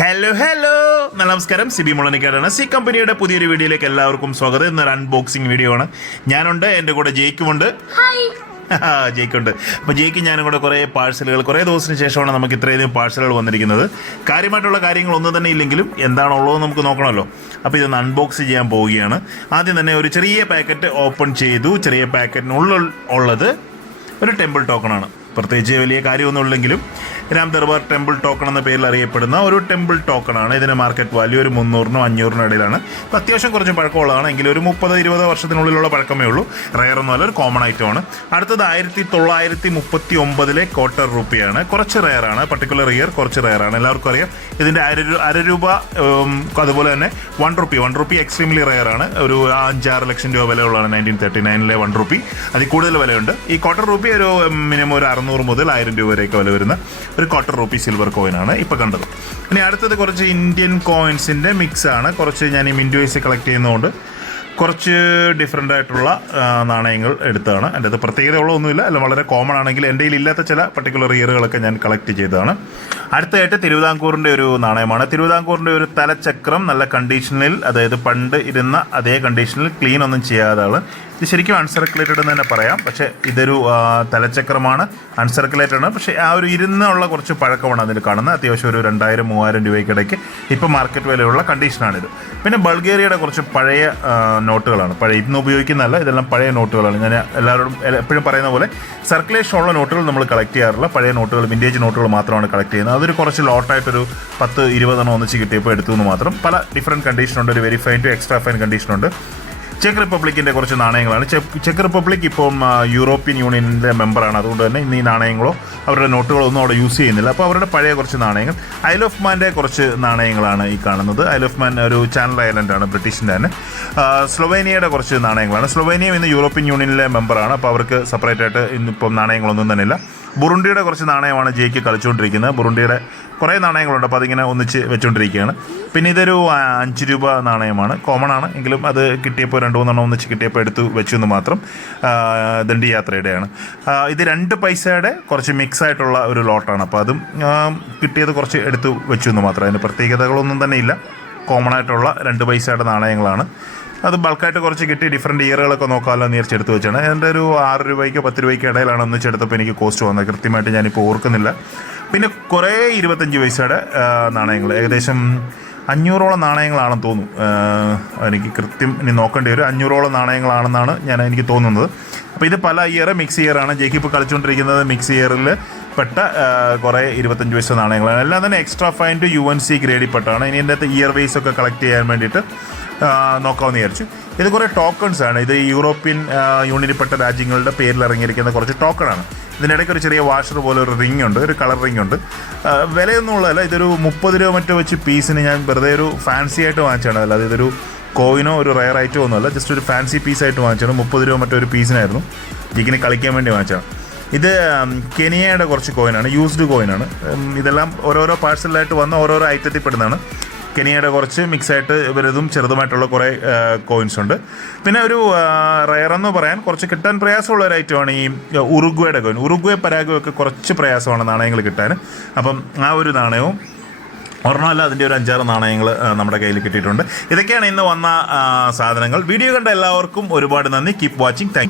Hello നമസ്കാരം. Sibi മുളനിക്കാടാണ്. C കമ്പനിയുടെ പുതിയൊരു വീഡിയോയിലേക്ക് എല്ലാവർക്കും സ്വാഗതം. ഇന്നൊരു അൺബോക്സിങ് വീഡിയോ ആണ്. ഞാനുണ്ട്, എൻ്റെ കൂടെ ജയിക്കുമുണ്ട്. ജയിക്കുണ്ട്. അപ്പോൾ ജയിക്ക് ഞാനും കൂടെ കുറേ പാഴ്സലുകൾ, കുറേ ദിവസത്തിന് ശേഷമാണ് നമുക്ക് ഇത്രയധികം പാഴ്സലുകൾ വന്നിരിക്കുന്നത്. കാര്യമായിട്ടുള്ള കാര്യങ്ങളൊന്നും തന്നെ ഇല്ലെങ്കിലും എന്താണുള്ളത് നമുക്ക് നോക്കണമല്ലോ. അപ്പോൾ ഇതൊന്ന് അൺബോക്സ് ചെയ്യാൻ പോവുകയാണ്. ആദ്യം തന്നെ ഒരു ചെറിയ പാക്കറ്റ് ഓപ്പൺ ചെയ്തു. ചെറിയ പാക്കറ്റിനുള്ളിൽ ഉള്ളത് ഒരു ടെമ്പിൾ ടോക്കണാണ്. പ്രത്യേകിച്ച് വലിയ കാര്യമൊന്നുമില്ലെങ്കിലും രാം ദർബാർ ടെമ്പിൾ ടോക്കൺ എന്ന പേരിൽ അറിയപ്പെടുന്ന ഒരു ടെമ്പിൾ ടോക്കണാണ്. ഇതിന് മാർക്കറ്റ് വാല്യൂ ഒരു 300-നും 500-നും ഇടയിലാണ്. അപ്പോൾ അത്യാവശ്യം കുറച്ച് പഴക്കമുള്ളതാണ്. എങ്കിലും ഒരു 30-20 വർഷത്തിനുള്ളിലുള്ള പഴക്കമേ ഉള്ളൂ. റെയറൊന്നുമല്ല, ഒരു കോമൺ ഐറ്റമാണ്. അടുത്തത് 1939 ക്വാർട്ടർ റുപ്പിയാണ്. കുറച്ച് റെയറാണ്. പർട്ടിക്കുലർ ഇയർ കുറച്ച് റെയറാണ്. എല്ലാവർക്കും അറിയാം. ഇതിൻ്റെ ₹1 അതുപോലെ തന്നെ ₹1 എക്സ്ട്രീംലി റെയറാണ്. ഒരു 5-6 ലക്ഷം രൂപ വിലയുള്ളതാണ് 1939-ലെ ₹1. അതിൽ കൂടുതൽ വിലയുണ്ട്. ഈ ക്വാർട്ടർ റുപ്പി ഒരു മിനിമം ഒരു 600 മുതൽ 1000 രൂപ വരെയൊക്കെ വില വരുന്ന ഒരു ₹1 സിൽവർ കോയിനാണ് ഇപ്പോൾ കണ്ടത്. ഇനി അടുത്തത് കുറച്ച് ഇന്ത്യൻ കോയിൻസിൻ്റെ മിക്സാണ്. കുറച്ച് ഞാൻ ഈ മിൻറ്റോയ്സ് കളക്ട് ചെയ്യുന്നതുകൊണ്ട് കുറച്ച് ഡിഫറെൻ്റ് ആയിട്ടുള്ള നാണയങ്ങൾ എടുത്തതാണ്. എൻ്റെ അത് പ്രത്യേകതയുള്ളതൊന്നുമില്ല, അല്ല വളരെ കോമൺ ആണെങ്കിൽ എൻ്റെ കയ്യിൽ ഇല്ലാത്ത ചില പർട്ടിക്കുലർ ഇയറുകളൊക്കെ ഞാൻ കളക്ട് ചെയ്തതാണ്. അടുത്തതായിട്ട് തിരുവിതാംകൂറിൻ്റെ ഒരു നാണയമാണ്. തിരുവിതാംകൂറിൻ്റെ ഒരു തലച്ചക്രം നല്ല കണ്ടീഷനിൽ, അതായത് പണ്ട് ഇരുന്ന അതേ കണ്ടീഷനിൽ, ക്ലീൻ ഒന്നും ചെയ്യാതാണ്. ഇത് ശരിക്കും അൺസർക്കുലേറ്റഡ് എന്ന് തന്നെ പറയാം. പക്ഷേ ഇതൊരു തലച്ചക്രമാണ്, അൺസർക്കുലേറ്റഡ് ആണ്. പക്ഷേ ആ ഒരു ഇരുന്നുള്ള കുറച്ച് പഴക്കമാണ് അതിൽ കാണുന്നത്. അത്യാവശ്യം ഒരു 2000-3000 രൂപയ്ക്കിടയ്ക്ക് ഇപ്പോൾ മാർക്കറ്റ് വിലയുള്ള കണ്ടീഷനാണിത്. പിന്നെ ബൾഗേറിയയുടെ കുറച്ച് പഴയ നോട്ടുകളാണ്. ഇന്ന് ഉപയോഗിക്കുന്നതല്ല, ഇതെല്ലാം പഴയ നോട്ടുകളാണ്. ഞാൻ എല്ലാവരോടും എപ്പോഴും പറയുന്ന പോലെ സർക്കുലേഷൻ ഉള്ള നോട്ടുകൾ നമ്മൾ കളക്ട് ചെയ്യാറില്ല. പഴയ നോട്ടുകൾ, വിൻറ്റേജ് നോട്ടുകൾ മാത്രമാണ് കളക്ട് ചെയ്യുന്നത്. അതൊരു കുറച്ച് ലോട്ടായിട്ടൊരു 10-20 ഒന്നിച്ച് കിട്ടിയപ്പോൾ എടുത്തു എന്ന് മാത്രം. പല ഡിഫറൻറ്റ് കണ്ടീഷനുണ്ട്. ഒരു very fine to extra fine കണ്ടീഷനുണ്ട്. ചെക്ക് റിപ്പബ്ലിക്കിൻ്റെ കുറച്ച് നാണയങ്ങളാണ്. ചെക്ക് റിപ്പബ്ലിക് ഇപ്പം യൂറോപ്യൻ യൂണിയനിൻ്റെ മെമ്പറാണ്. അതുകൊണ്ട് തന്നെ ഇന്ന് ഈ നാണയങ്ങളോ അവരുടെ നോട്ടുകളോ ഒന്നും അവിടെ യൂസ് ചെയ്യുന്നില്ല. അപ്പോൾ അവരുടെ പഴയ കുറച്ച് നാണയങ്ങൾ. ഐൽ ഓഫ് മാൻ്റെ കുറച്ച് നാണയങ്ങളാണ് ഈ കാണുന്നത്. ഐൽ ഓഫ് മാൻ ഒരു ചാനൽ ഐലൻഡാണ്, ബ്രിട്ടീഷിൻ്റെ തന്നെ. സ്ലൊവേനിയയുടെ കുറച്ച് നാണയങ്ങളാണ്. സ്ലൊവേനിയ ഇന്ന് യൂറോപ്യൻ യൂണിയനിലെ മെമ്പറാണ്. അപ്പോൾ അവർക്ക് സെപ്പറേറ്റ് ആയിട്ട് ഇന്നിപ്പം നാണയങ്ങളൊന്നും തന്നെ ഇല്ല. ബുറുണ്ടിയുടെ കുറച്ച് നാണയമാണ് ജയിക്ക് കളിച്ചുകൊണ്ടിരിക്കുന്നത്. ബുറുണ്ടിയുടെ കുറേ നാണയങ്ങളുണ്ട്. അപ്പോൾ അതിങ്ങനെ ഒന്നിച്ച് വെച്ചുകൊണ്ടിരിക്കുകയാണ്. പിന്നെ ഇതൊരു ₹5 നാണയമാണ്. കോമൺ ആണ്, എങ്കിലും അത് കിട്ടിയപ്പോൾ 2-3 ഒന്നിച്ച് കിട്ടിയപ്പോൾ എടുത്ത് വെച്ചു എന്ന് മാത്രം. ദണ്ഡി യാത്രയുടെയാണ്. ഇത് 2 പൈസയുടെ കുറച്ച് മിക്സ് ആയിട്ടുള്ള ഒരു ലോട്ടാണ്. അപ്പോൾ അതും കിട്ടിയത് കുറച്ച് എടുത്ത് വെച്ചു എന്ന് മാത്രം. അതിന് പ്രത്യേകതകളൊന്നും തന്നെ ഇല്ല. കോമൺ ആയിട്ടുള്ള 2 പൈസയുടെ നാണയങ്ങളാണ്. അത് ബൾക്കായിട്ട് കുറച്ച് കിട്ടി. ഡിഫറൻറ്റ് ഇയറുകളൊക്കെ നോക്കാമല്ലോ എന്ന് വിചാരിച്ചെടുത്ത് വെച്ചാണ്. എൻ്റെ ഒരു ₹6-10 ഇടയിലാണ് ഒന്നിച്ചെടുത്തപ്പോൾ എനിക്ക് കോസ്റ്റ് വന്നത്. കൃത്യമായിട്ട് ഞാനിപ്പോൾ ഓർക്കുന്നില്ല. പിന്നെ കുറേ 25 പൈസയുടെ നാണയങ്ങൾ, ഏകദേശം 500ഓളം നാണയങ്ങളാണെന്ന് തോന്നുന്നു. എനിക്ക് കൃത്യം ഇനി നോക്കേണ്ടി വരും. 500ഓളം നാണയങ്ങളാണെന്നാണ് എനിക്ക് തോന്നുന്നത്. അപ്പോൾ ഇത് പല മിക്സ് ഇയറാണ്. ജയിക്ക് ഇപ്പോൾ കളിച്ചുകൊണ്ടിരിക്കുന്നത് മിക്സ് ഇയറിൽ പെട്ട കുറേ 25 പൈസ നാണയങ്ങളാണ്. എല്ലാം തന്നെ എക്സ്ട്രാ ഫൈൻ ടു UNC ഗ്രേഡിൽ പെട്ടാണ്. ഇനി എൻ്റെ അകത്ത് ഇയർ വൈസ് ഒക്കെ കളക്ട് ചെയ്യാൻ വേണ്ടിയിട്ട് നോക്കാമെന്ന് വിചാരിച്ചു. ഇത് കുറേ ടോക്കൺസ് ആണ്. ഇത് യൂറോപ്യൻ യൂണിയനിൽപ്പെട്ട രാജ്യങ്ങളുടെ പേരിൽ ഇറങ്ങിയിരിക്കുന്ന കുറച്ച് ടോക്കണാണ്. ഇതിനിടയ്ക്ക് ഒരു ചെറിയ വാഷർ പോലെ ഒരു റിംഗ് ഉണ്ട്, ഒരു കളർ റിംഗ് ഉണ്ട്. വിലയൊന്നും ഉള്ളതല്ല. ഇതൊരു ₹30 മറ്റോ വെച്ച് പീസിന് ഞാൻ വെറുതെ ഒരു ഫാൻസി ആയിട്ട് വാങ്ങിച്ചാണ്. അല്ലാതെ ഇതൊരു കോയിനോ ഒരു റയർ ഐറ്റമോ ഒന്നുമല്ല. ജസ്റ്റ് ഒരു ഫാൻസി പീസായിട്ട് വാങ്ങിച്ചാണ്. ₹30 മറ്റോ ഒരു പീസിനായിരുന്നു. ജിക്കിന് കളിക്കാൻ വേണ്ടി വാങ്ങിച്ചാണ്. ഇത് കെനിയയുടെ കുറച്ച് കോയിനാണ്, യൂസ്ഡ് കോയിനാണ്. ഇതെല്ലാം ഓരോരോ പാഴ്സലായിട്ട് വന്ന ഓരോരോ ഐറ്റത്തിൽ പെടുന്നതാണ്. കെനിയയുടെ കുറച്ച് മിക്സായിട്ട് വലുതും ചെറുതുമായിട്ടുള്ള കുറേ കോയിൻസ് ഉണ്ട്. പിന്നെ ഒരു റയറെന്ന് പറയാൻ കുറച്ച് കിട്ടാൻ പ്രയാസമുള്ള ഒരു ഐറ്റമാണ് ഈ ഉറുഗ്വേയുടെ കോയിൻ. ഉറുഗ്വേ, പരാഗ്വേ ഒക്കെ കുറച്ച് പ്രയാസമാണ് നാണയങ്ങൾ കിട്ടാൻ. അപ്പം ആ ഒരു നാണയവും ഒരെണ്ണമല്ല, അതിൻ്റെ ഒരു 5-6 നാണയങ്ങൾ നമ്മുടെ കയ്യിൽ കിട്ടിയിട്ടുണ്ട്. ഇതൊക്കെയാണ് ഇന്ന് വന്ന സാധനങ്ങൾ. വീഡിയോ കണ്ട എല്ലാവർക്കും ഒരുപാട് നന്ദി. Keep watching. Thank you.